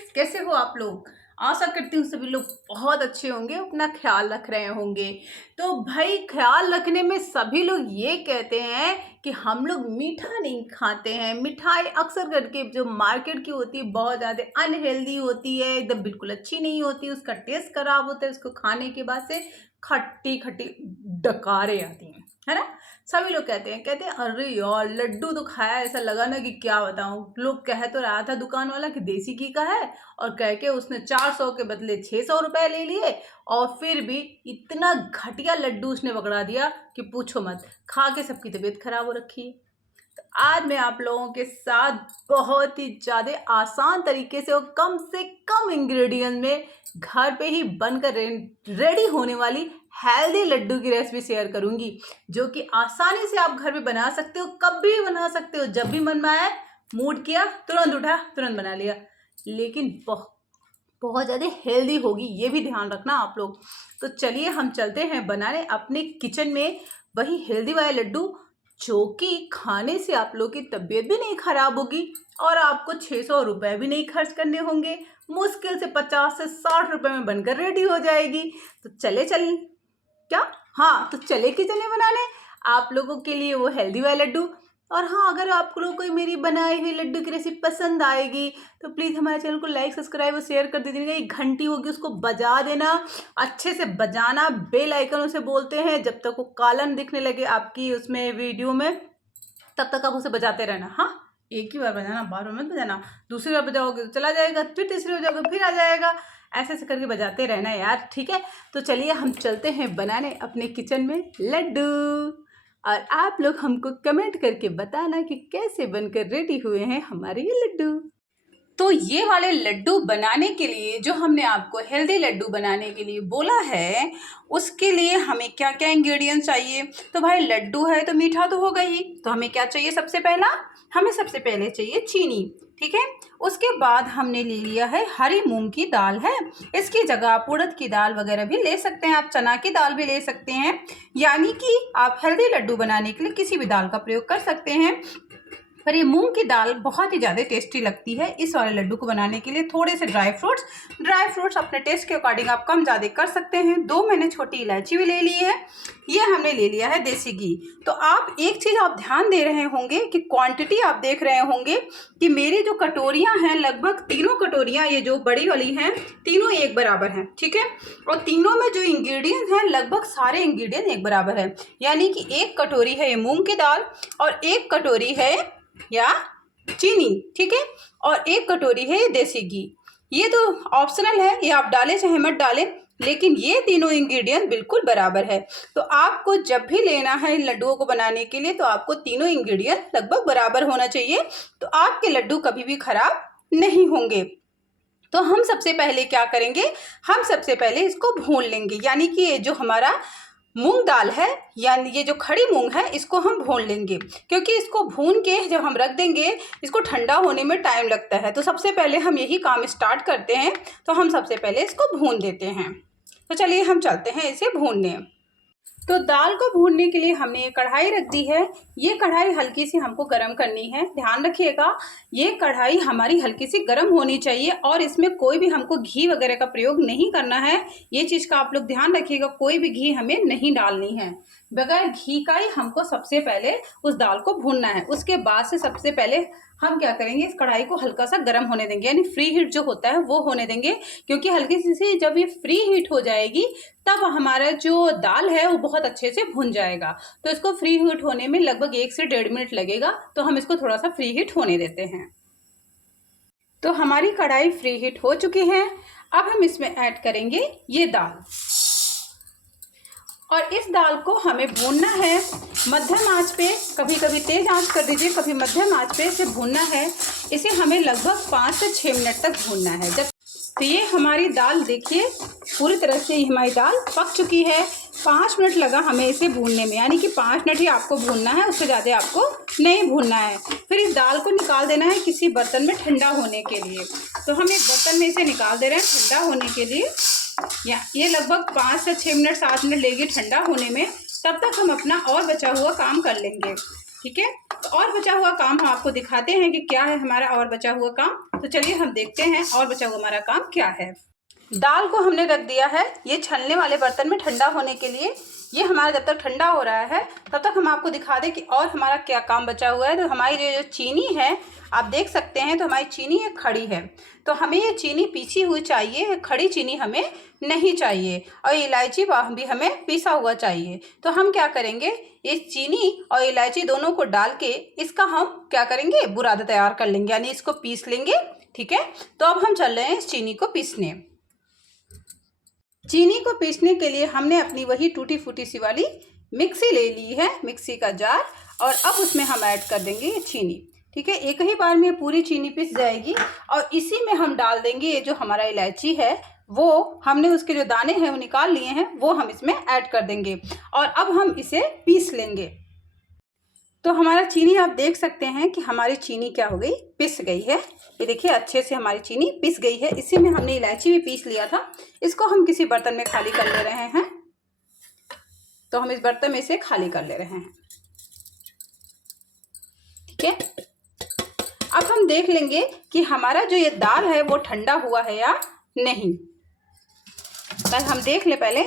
Friends, कैसे हो आप लोग। आशा करती हूँ सभी लोग बहुत अच्छे होंगे, अपना ख्याल रख रहे होंगे। तो भाई ख्याल रखने में सभी लोग ये कहते हैं कि हम लोग मीठा नहीं खाते हैं। मिठाई अक्सर करके जो मार्केट की होती है बहुत ज़्यादा अनहेल्दी होती है, एकदम बिल्कुल अच्छी नहीं होती, उसका टेस्ट खराब होता है, उसको खाने के बाद से खट्टी खट्टी डकारे आती हैं, है ना। सभी लोग कहते हैं अरे यार लड्डू तो खाया, ऐसा लगा ना कि क्या बताऊं। लोग कह तो रहा था दुकान वाला कि देसी घी का है, और कह के उसने 400 के बदले 600 रुपए ले लिए, और फिर भी इतना घटिया लड्डू उसने पकड़ा दिया कि पूछो मत। खा के सबकी तबीयत खराब हो रखी है। तो आज मैं आप लोगों के साथ बहुत ही ज़्यादा आसान तरीके से और कम से कम इंग्रेडिएंट में घर पे ही बनकर रेडी होने वाली हेल्दी लड्डू की रेसिपी शेयर करूंगी, जो कि आसानी से आप घर पे बना सकते हो, कभी भी बना सकते हो। जब भी मन में आए, मूड किया, तुरंत उठा, तुरंत बना लिया। लेकिन बहुत ज़्यादा हेल्दी होगी, ये भी ध्यान रखना आप लोग। तो चलिए हम चलते हैं बनाने अपने किचन में वही हेल्दी वाले लड्डू, जो कि खाने से आप लोग की तबीयत भी नहीं खराब होगी और आपको 600 रुपये भी नहीं खर्च करने होंगे। मुश्किल से 50 से 60 रुपये में बनकर रेडी हो जाएगी। तो चले क्या, हाँ तो चले कि चले बनाने आप लोगों के लिए वो हेल्दी वाला लड्डू। और हाँ, अगर आप लोगों को मेरी बनाई हुई लड्डू की रेसिपी पसंद आएगी तो प्लीज़ हमारे चैनल को लाइक, सब्सक्राइब और शेयर कर दीजिएगा। एक घंटी होगी उसको बजा देना, अच्छे से बजाना। बेल आइकन उसे बोलते हैं, जब तक वो कालन दिखने लगे आपकी उसमें वीडियो में, तब तक आप उसे बजाते रहना। हाँ, एक ही बार बजाना, बार बार मत बजाना। दूसरी बार बजाओगे तो चला जाएगा, फिर तीसरी बार बजाओगे फिर आ जाएगा। ऐसे ऐसे करके बजाते रहना यार, ठीक है। तो चलिए हम चलते हैं बनाने अपने किचन में लड्डू, और आप लोग हमको कमेंट करके बताना कि कैसे बनकर रेडी हुए हैं हमारे ये लड्डू। तो ये वाले लड्डू बनाने के लिए, जो हमने आपको हेल्दी लड्डू बनाने के लिए बोला है, उसके लिए हमें क्या क्या इंग्रेडिएंट्स चाहिए। तो भाई लड्डू है तो मीठा तो होगा ही, तो हमें क्या चाहिए। हमें सबसे पहले चाहिए चीनी, ठीक है। उसके बाद हमने ले लिया है हरी मूंग की दाल है, इसकी जगह आप उड़द की दाल वगैरह भी ले सकते हैं, आप चना की दाल भी ले सकते हैं। यानी कि आप हेल्दी लड्डू बनाने के लिए किसी भी दाल का प्रयोग कर सकते हैं। पर ये मूंग की दाल बहुत ही ज़्यादा टेस्टी लगती है। इस वाले लड्डू को बनाने के लिए थोड़े से ड्राई फ्रूट्स अपने टेस्ट के अकॉर्डिंग आप कम ज़्यादा कर सकते हैं। 2 मैंने छोटी इलायची भी ले ली है। ये हमने ले लिया है देसी घी। तो आप एक चीज़ आप ध्यान दे रहे होंगे कि क्वांटिटी आप देख रहे होंगे कि मेरी जो कटोरियाँ हैं, लगभग तीनों कटोरियाँ ये जो बड़ी वाली हैं, तीनों एक बराबर हैं, ठीक है। और तीनों में जो इंग्रेडिएंट्स हैं, लगभग सारे इंग्रेडिएंट एक बराबर है। यानी कि 1 कटोरी है ये मूंग की दाल, और 1 कटोरी है या चीनी, ठीक है, और 1 कटोरी है ये देसी घी। ये तो ऑप्शनल है, ये आप डालें चाहे मत डालें, लेकिन ये तीनों इंग्रेडिएंट बिल्कुल बराबर है। तो आपको जब भी लेना है लड्डुओं को बनाने के लिए, तो आपको तीनों इंग्रेडिएंट लगभग बराबर होना चाहिए, तो आपके लड्डू कभी भी खराब नहीं होंगे। तो हम सबसे पहले क्या करेंगे, हम सबसे पहले इसको भून लेंगे। यानी कि ये जो हमारा मूंग दाल है, यानी ये जो खड़ी मूंग है, इसको हम भून लेंगे, क्योंकि इसको भून के जब हम रख देंगे, इसको ठंडा होने में टाइम लगता है। तो सबसे पहले हम यही काम स्टार्ट करते हैं। तो हम सबसे पहले इसको भून देते हैं। तो चलिए हम चलते हैं इसे भूनने। तो दाल को भूनने के लिए हमने ये कढ़ाई रख दी है। ये कढ़ाई हल्की सी हमको गर्म करनी है। ध्यान रखिएगा, ये कढ़ाई हमारी हल्की सी गर्म होनी चाहिए, और इसमें कोई भी हमको घी वगैरह का प्रयोग नहीं करना है। ये चीज़ का आप लोग ध्यान रखिएगा, कोई भी घी हमें नहीं डालनी है। बगैर घी का ही हमको सबसे पहले उस दाल को भूनना है। उसके बाद से सबसे पहले हम क्या करेंगे, इस कढ़ाई को हल्का सा गर्म होने देंगे, यानी फ्री हीट जो होता है वो होने देंगे। क्योंकि हल्की सी जब ये फ्री हीट हो जाएगी, तब हमारा जो दाल है वो बहुत अच्छे से भुन जाएगा। तो इसको फ्री हीट होने में लगभग 1 से 1.5 मिनट लगेगा। तो हम इसको थोड़ा सा फ्री हीट होने देते हैं। तो हमारी कढ़ाई फ्री हीट हो चुकी है। अब हम इसमें ऐड करेंगे ये दाल, और इस दाल को हमें भूनना है मध्यम आंच पे। कभी कभी तेज आंच कर दीजिए, कभी मध्यम आंच पे इसे भूनना है। इसे हमें लगभग 5 से 6 मिनट तक भूनना है। जब तो ये हमारी दाल देखिए पूरी तरह से हमारी दाल पक चुकी है। 5 मिनट लगा हमें इसे भूनने में, यानी कि 5 मिनट ही आपको भूनना है, उससे ज़्यादा आपको नहीं भूनना है। फिर इस दाल को निकाल देना है किसी बर्तन में ठंडा होने के लिए। तो हम एक बर्तन में इसे निकाल दे रहे हैं ठंडा होने के लिए। या ये लगभग 5 से 6 मिनट 7 मिनट लेगी ठंडा होने में। तब तक हम अपना और बचा हुआ काम कर लेंगे, ठीक है। तो और बचा हुआ काम हम आपको दिखाते हैं कि क्या है हमारा और बचा हुआ काम। तो चलिए हम देखते हैं और बचा हुआ हमारा काम क्या है। दाल को हमने रख दिया है ये छलने वाले बर्तन में ठंडा होने के लिए। ये हमारा जब तक ठंडा हो रहा है तब तक हम आपको दिखा दें कि और हमारा क्या काम बचा हुआ है। तो हमारी जो चीनी है आप देख सकते हैं, तो हमारी चीनी एक खड़ी है, तो हमें ये चीनी पीसी हुई चाहिए, खड़ी चीनी हमें नहीं चाहिए। और इलायची भी हमें पीसा हुआ चाहिए। तो हम क्या करेंगे, इस चीनी और इलायची दोनों को डाल के इसका हम क्या करेंगे, बुरादा तैयार कर लेंगे, यानी इसको पीस लेंगे। ठीक है, तो अब हम चल रहे हैं इस चीनी को पीसने। चीनी को पीसने के लिए हमने अपनी वही टूटी फूटी सी वाली मिक्सी ले ली है, मिक्सी का जार, और अब उसमें हम ऐड कर देंगे ये चीनी। ठीक है, एक ही बार में पूरी चीनी पिस जाएगी। और इसी में हम डाल देंगे ये जो हमारा इलायची है, वो हमने उसके जो दाने हैं वो निकाल लिए हैं, वो हम इसमें ऐड कर देंगे और अब हम इसे पीस लेंगे। तो हमारा चीनी आप देख सकते हैं कि हमारी चीनी क्या हो गई, पिस गई है। ये देखिए अच्छे से हमारी चीनी पिस गई है। इसी में हमने इलायची भी पीस लिया था। इसको हम किसी बर्तन में खाली कर ले रहे हैं। तो हम इस बर्तन में से खाली कर ले रहे हैं। ठीक है, अब हम देख लेंगे कि हमारा जो ये दाल है वो ठंडा हुआ है या नहीं। पहले हम देख ले पहले।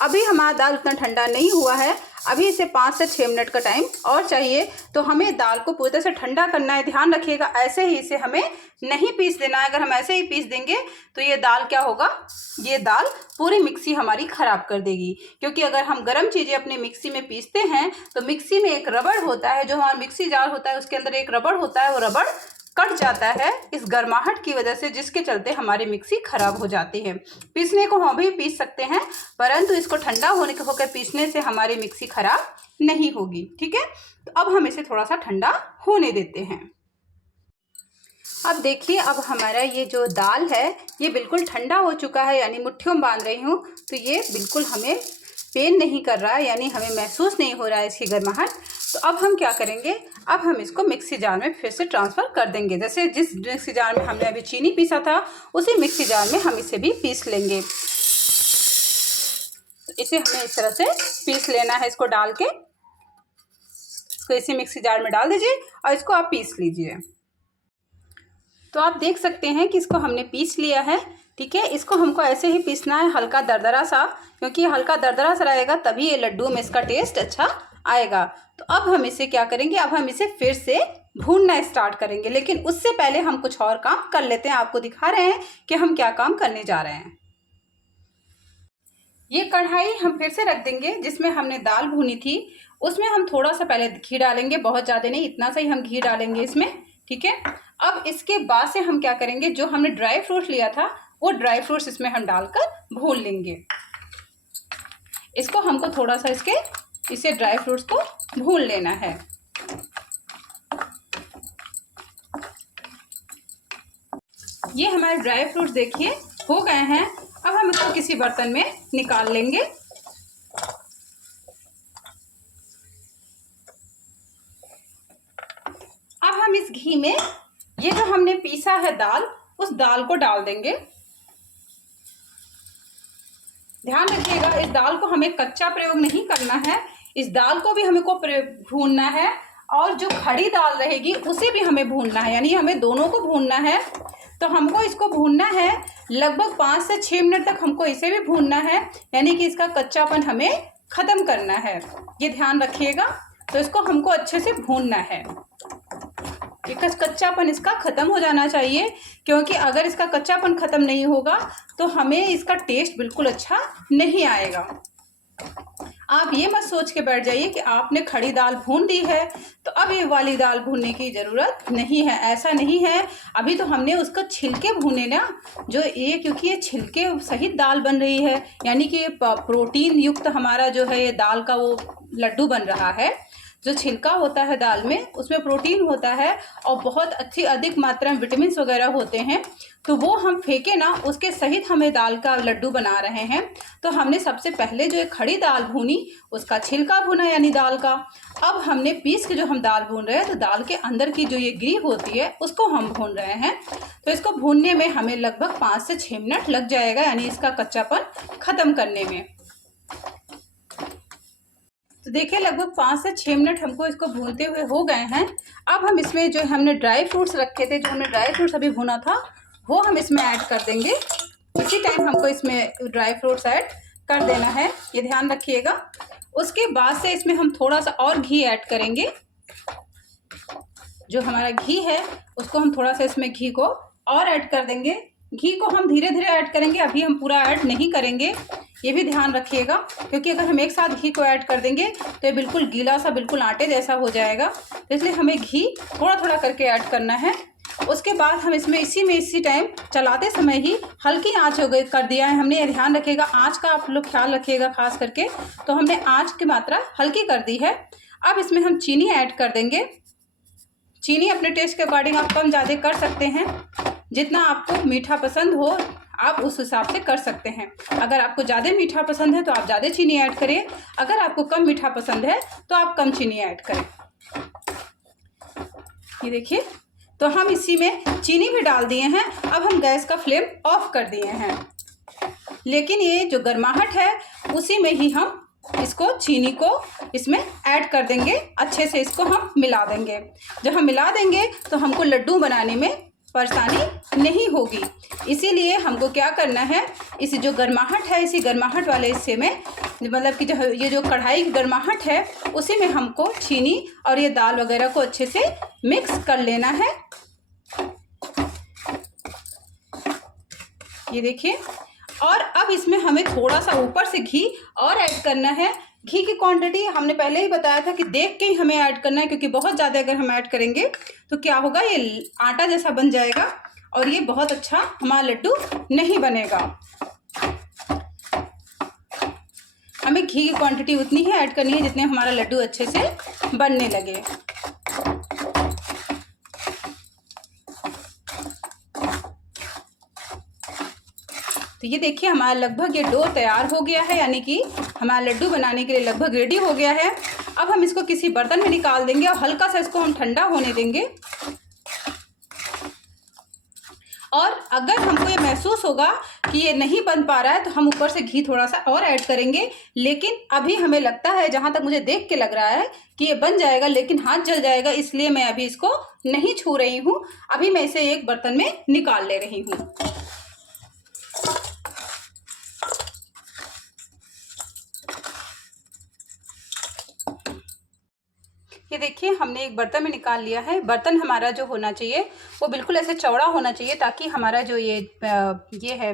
अभी हमारा दाल उतना ठंडा नहीं हुआ है, अभी इसे 5 से 6 मिनट का टाइम और चाहिए। तो हमें दाल को पूरी तरह से ठंडा करना है। ध्यान रखिएगा, ऐसे ही इसे हमें नहीं पीस देना है। अगर हम ऐसे ही पीस देंगे तो ये दाल क्या होगा, ये दाल पूरी मिक्सी हमारी ख़राब कर देगी। क्योंकि अगर हम गर्म चीज़ें अपने मिक्सी में पीसते हैं तो मिक्सी में एक रबड़ होता है, जो हमारा मिक्सी जार होता है उसके अंदर एक रबड़ होता है, वो रबड़ कट जाता है इस गर्माहट की वजह से, जिसके चलते हमारी मिक्सी खराब हो जाती है। पीसने को हम भी पीस सकते हैं, परंतु इसको ठंडा होने के होकर पीसने से हमारी मिक्सी खराब नहीं होगी। ठीक है, तो अब हम इसे थोड़ा सा ठंडा होने देते हैं। अब देखिए, अब हमारा ये जो दाल है ये बिल्कुल ठंडा हो चुका है, यानी मुट्ठियों में बांध रही हूँ तो ये बिल्कुल हमें पेन नहीं कर रहा है, यानी हमें महसूस नहीं हो रहा है इसकी गर्माहट। तो अब हम क्या करेंगे, अब हम इसको मिक्सी जार में फिर से ट्रांसफ़र कर देंगे। जैसे जिस मिक्सी जार में हमने अभी चीनी पीसा था उसी मिक्सी जार में हम इसे भी पीस लेंगे। तो इसे हमें इस तरह से पीस लेना है। इसको डाल के इसको इसी मिक्सी जार में डाल दीजिए और इसको आप पीस लीजिए। तो आप देख सकते हैं कि इसको हमने पीस लिया है। ठीक है, इसको हमको ऐसे ही पीसना है, हल्का दरदरा सा, क्योंकि हल्का दरदरा सा रहेगा तभी ये लड्डू में इसका टेस्ट अच्छा आएगा। तो अब हम इसे क्या करेंगे, अब हम इसे फिर से भूनना स्टार्ट करेंगे, लेकिन उससे पहले हम कुछ और काम कर लेते हैं। आपको दिखा रहे हैं कि हम क्या काम करने जा रहे हैं। ये कढ़ाई हम फिर से रख देंगे जिसमें हमने दाल भूनी थी। उसमें हम थोड़ा सा पहले घी डालेंगे, बहुत ज़्यादा नहीं, इतना सा ही हम घी डालेंगे इसमें। ठीक है, अब इसके बाद से हम क्या करेंगे, जो हमने ड्राई फ्रूट्स लिया था वो ड्राई फ्रूट्स इसमें हम डालकर भून लेंगे। इसको हमको थोड़ा सा इसे ड्राई फ्रूट्स को भून लेना है। ये हमारे ड्राई फ्रूट्स देखिए हो गए हैं। अब हम इसको किसी बर्तन में निकाल लेंगे। अब हम इस घी में ये जो हमने पीसा है दाल, उस दाल को डाल देंगे। ध्यान रखिएगा, इस दाल को हमें कच्चा प्रयोग नहीं करना है, इस दाल को भी हमें को भूनना है और जो खड़ी दाल रहेगी उसे भी हमें भूनना है, यानी हमें दोनों को भूनना है। तो हमको इसको भूनना है लगभग 5 से 6 मिनट तक, हमको इसे भी भूनना है, यानी कि इसका कच्चापन हमें ख़त्म करना है। ये ध्यान रखिएगा। तो इसको हमको अच्छे से भूनना है, कच्चापन इसका ख़त्म हो जाना चाहिए, क्योंकि अगर इसका कच्चापन ख़त्म नहीं होगा तो हमें इसका टेस्ट बिल्कुल अच्छा नहीं आएगा। आप ये मत सोच के बैठ जाइए कि आपने खड़ी दाल भून दी है तो अब ये वाली दाल भूनने की ज़रूरत नहीं है, ऐसा नहीं है। अभी तो हमने उसका छिलके भूने ना, जो ये क्योंकि ये छिलके सहित दाल बन रही है, यानी कि प्रोटीन युक्त हमारा जो है ये दाल का वो लड्डू बन रहा है। जो छिलका होता है दाल में उसमें प्रोटीन होता है और बहुत अधिक मात्रा में विटामिन वगैरह होते हैं, तो वो हम फेंके ना, उसके सहित हमें दाल का लड्डू बना रहे हैं। तो हमने सबसे पहले जो एक खड़ी दाल भूनी उसका छिलका भुना, यानी दाल का। अब हमने पीस के जो हम दाल भून रहे हैं तो दाल के अंदर की जो ये ग्री होती है उसको हम भून रहे हैं। तो इसको भूनने में हमें लगभग 5 से 6 मिनट लग जाएगा, यानी इसका कच्चापन ख़त्म करने में। तो देखिए लगभग 5 से 6 मिनट हमको इसको भूनते हुए हो गए हैं। अब हम इसमें जो हमने ड्राई फ्रूट्स रखे थे, जो हमने ड्राई फ्रूट्स अभी भुना था, वो हम इसमें ऐड कर देंगे। इसी टाइम हमको इसमें ड्राई फ्रूट्स ऐड कर देना है, ये ध्यान रखिएगा। उसके बाद से इसमें हम थोड़ा सा और घी ऐड करेंगे। जो हमारा घी है उसको हम थोड़ा सा इसमें घी को और ऐड कर देंगे। घी को हम धीरे धीरे ऐड करेंगे, अभी हम पूरा ऐड नहीं करेंगे, ये भी ध्यान रखिएगा, क्योंकि अगर हम एक साथ घी को ऐड कर देंगे तो ये बिल्कुल गीला सा, बिल्कुल आटे जैसा हो जाएगा। तो इसलिए हमें घी थोड़ा थोड़ा करके ऐड करना है। उसके बाद हम इसमें इसी टाइम चलाते समय ही हल्की आंच हो गई कर दिया है हमने, ये ध्यान रखिएगा। आंच का आप लोग ख्याल रखिएगा खास करके, तो हमने आंच की मात्रा हल्की कर दी है। अब इसमें हम चीनी ऐड कर देंगे। चीनी अपने टेस्ट के अकॉर्डिंग आप कम ज़्यादा कर सकते हैं, जितना आपको मीठा पसंद हो आप उस हिसाब से कर सकते हैं। अगर आपको ज़्यादा मीठा पसंद है तो आप ज़्यादा चीनी ऐड करिए, अगर आपको कम मीठा पसंद है तो आप कम चीनी ऐड करें। ये देखिए, तो हम इसी में चीनी भी डाल दिए हैं। अब हम गैस का फ्लेम ऑफ कर दिए हैं, लेकिन ये जो गर्माहट है उसी में ही हम इसको, चीनी को इसमें ऐड कर देंगे। अच्छे से इसको हम मिला देंगे। जब हम मिला देंगे तो हमको लड्डू बनाने में परेशानी नहीं होगी। इसीलिए हमको क्या करना है, इस जो गर्माहट है, इसी गर्माहट वाले हिस्से में, मतलब कि जो ये जो कढ़ाई की गर्माहट है उसी में हमको चीनी और ये दाल वगैरह को अच्छे से मिक्स कर लेना है। ये देखिए, और अब इसमें हमें थोड़ा सा ऊपर से घी और ऐड करना है। घी की क्वांटिटी हमने पहले ही बताया था कि देख के ही हमें ऐड करना है, क्योंकि बहुत ज़्यादा अगर हम ऐड करेंगे तो क्या होगा, ये आटा जैसा बन जाएगा और ये बहुत अच्छा हमारा लड्डू नहीं बनेगा। हमें घी की क्वांटिटी उतनी ही ऐड करनी है जितने हमारा लड्डू अच्छे से बनने लगे। तो ये देखिए, हमारा लगभग ये डो तैयार हो गया है, यानी कि हमारा लड्डू बनाने के लिए लगभग रेडी हो गया है। अब हम इसको किसी बर्तन में निकाल देंगे और हल्का सा इसको हम ठंडा होने देंगे। और अगर हमको ये महसूस होगा कि ये नहीं बन पा रहा है तो हम ऊपर से घी थोड़ा सा और ऐड करेंगे। लेकिन अभी हमें लगता है, जहाँ तक मुझे देख के लग रहा है कि ये बन जाएगा, लेकिन हाथ जल जाएगा, इसलिए मैं अभी इसको नहीं छू रही हूँ। अभी मैं इसे एक बर्तन में निकाल ले रही हूँ। ये देखिए, हमने एक बर्तन में निकाल लिया है। बर्तन हमारा जो होना चाहिए वो बिल्कुल ऐसे चौड़ा होना चाहिए, ताकि हमारा जो ये है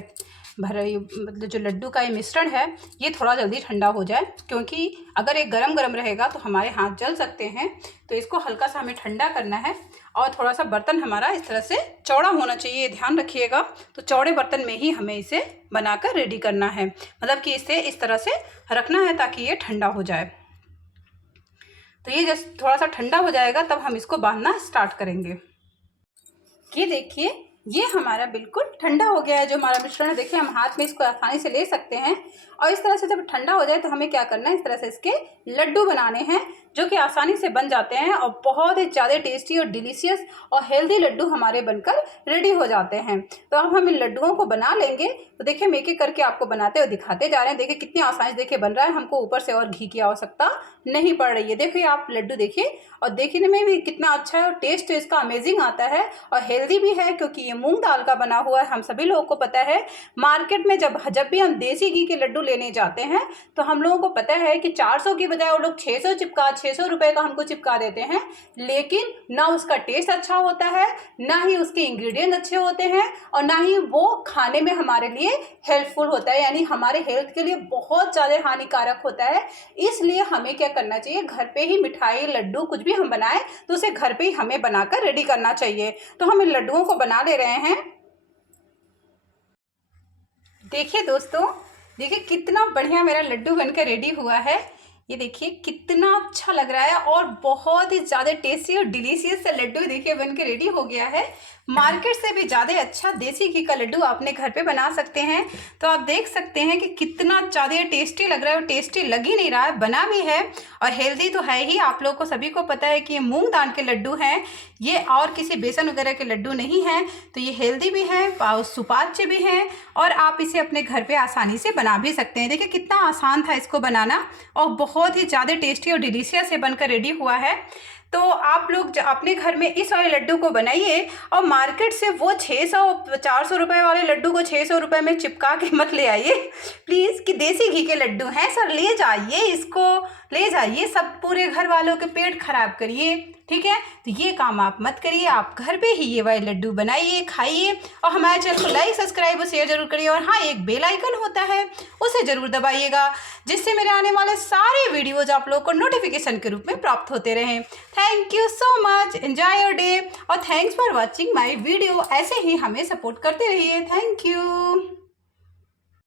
मतलब जो लड्डू का ये मिश्रण है ये थोड़ा जल्दी ठंडा हो जाए, क्योंकि अगर ये गरम गरम रहेगा तो हमारे हाथ जल सकते हैं। तो इसको हल्का सा हमें ठंडा करना है और थोड़ा सा बर्तन हमारा इस तरह से चौड़ा होना चाहिए, ध्यान रखिएगा। तो चौड़े बर्तन में ही हमें इसे बनाकर रेडी करना है, मतलब कि इसे इस तरह से रखना है ताकि ये ठंडा हो जाए। तो ये जब थोड़ा सा ठंडा हो जाएगा तब हम इसको बांधना स्टार्ट करेंगे। ये देखिए, ये हमारा बिल्कुल ठंडा हो गया है जो हमारा मिश्रण है। देखिए, हम हाथ में इसको आसानी से ले सकते हैं और इस तरह से जब ठंडा हो जाए तो हमें क्या करना है, इस तरह से इसके लड्डू बनाने हैं, जो कि आसानी से बन जाते हैं और बहुत ही ज़्यादा टेस्टी और डिलीशियस और हेल्दी लड्डू हमारे बनकर रेडी हो जाते हैं। तो अब हम इन लड्डुओं को बना लेंगे। तो देखिए, मैं एक एक करके आपको बनाते हुए दिखाते जा रहे हैं। देखिए कितनी आसानी से देखिए बन रहा है, हमको ऊपर से और घी की आवश्यकता नहीं पड़ रही है। देखिए आप लड्डू देखिए, और देखने में भी कितना अच्छा है और टेस्ट इसका अमेजिंग आता है और हेल्दी भी है, क्योंकि ये मूंग दाल का बना हुआ है। हम सभी लोगों को पता है, मार्केट में जब भी हम देसी घी के लड्डू लेने जाते हैं तो हम लोगों को पता है कि 400 की बजाय वो लोग 600 रुपए का हमको चिपका देते हैं। लेकिन ना उसका टेस्ट अच्छा होता है, ना ही उसके इंग्रेडिएंट अच्छे होते हैं, और ना ही वो खाने में हमारे लिए हेल्पफुल होता है, यानी हमारे हेल्थ के लिए बहुत ज़्यादा हानिकारक होता है। इसलिए हमें क्या करना चाहिए, घर पे ही मिठाई, लड्डू कुछ भी हम बनाएं तो उसे घर पे ही हमें बनाकर रेडी करना चाहिए। तो हम इन लड्डुओं को बना ले रहे हैं। देखिए दोस्तों, देखिए कितना बढ़िया मेरा लड्डू बनकर रेडी हुआ है। ये देखिए कितना अच्छा लग रहा है और बहुत ही ज़्यादा टेस्टी और डिलीशियस सा लड्डू देखिए बनकर रेडी हो गया है। मार्केट से भी ज़्यादा अच्छा देसी घी का लड्डू अपने घर पे बना सकते हैं। तो आप देख सकते हैं कि कितना ज़्यादा टेस्टी लग रहा है, और टेस्टी लग ही नहीं रहा है, बना भी है और हेल्दी तो है ही। आप लोगों को सभी को पता है कि ये मूंग दाल के लड्डू हैं, ये और किसी बेसन वगैरह के लड्डू नहीं हैं। तो ये हेल्दी भी हैं और सुपाच्य भी हैं, और आप इसे अपने घर पे आसानी से बना भी सकते हैं। देखिए कितना आसान था इसको बनाना, और बहुत ही ज़्यादा टेस्टी और डिलीशियस ये बनकर रेडी हुआ है। तो आप लोग अपने घर में इस वाले लड्डू को बनाइए, और मार्केट से वो 600-400 रुपये वाले लड्डू को 600 रुपये में चिपका के मत ले आइए प्लीज़, कि देसी घी के लड्डू हैं सर, ले जाइए इसको, ले जाइए, सब पूरे घर वालों के पेट खराब करिए, ठीक है। तो ये काम आप मत करिए, आप घर पे ही ये वाले लड्डू बनाइए, खाइए, और हमारे चैनल को लाइक, सब्सक्राइब और शेयर जरूर करिए। और हाँ, एक बेल आइकन होता है, उसे ज़रूर दबाइएगा, जिससे मेरे आने वाले सारे वीडियोज़ आप लोगों को नोटिफिकेशन के रूप में प्राप्त होते रहें। Thank you so much, enjoy your day, और thanks for watching my video. ऐसे ही हमें सपोर्ट करते रहिए। Thank you.